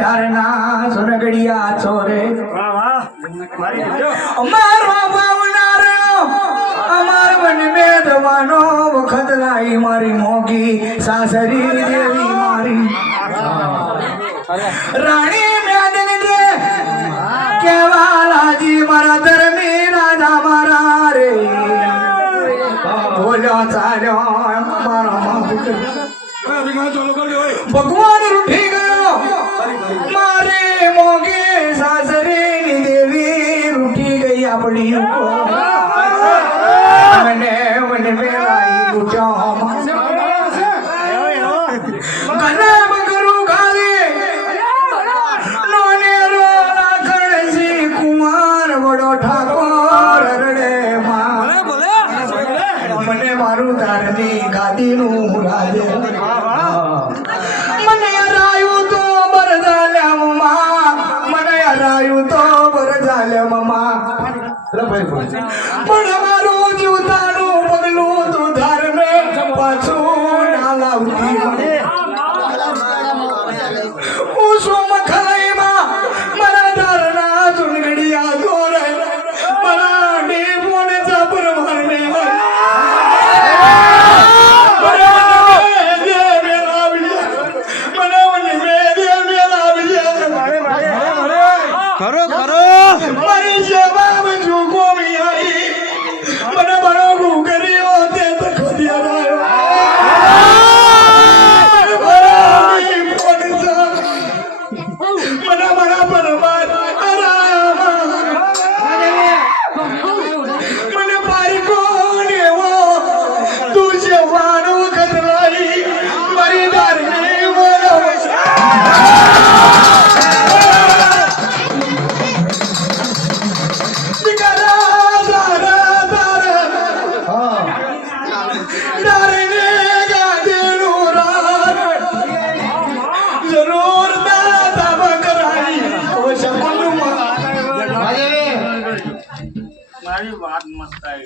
ढारना सुनगड़िया छोरे मारो बावनार अमार मन में दवानो वखत लाई मारी मोगी सासरी देवी मारी रानी म्यादन दे केवाला जी मारा धर्मी राजा मारा रे बोलो चालो मारा भगवान रूठी गयो मारे मोगे सासरे देवी रूठी गई अपनी मने मन में लाई पूछो गलाब करू गाली नोने रो लाखन सी कुमार बड़ो ठाकोर रड़े मां मने मारू धारनी गादी नु राजे मने रायू तो बर झाल्या ममा मने रायू तो बर झाल्या ममा पण मारू जीवतानु बगलू तू धारने पाछून आला होती उसोम खाई मा मला धारणा चुनगडिया जोर मला डेपोनेचा परमाने करो करो मरी जवाब जो गोमी आई मन बड़ो गुगरी होते तो खुदिया रायो मन बड़ा परमार आरामा मन पारी कोने वो तुझे वाणो कतलाई मरी दारने वो जरूर दादा कराई ओ शकल माझी बात मस्त आहे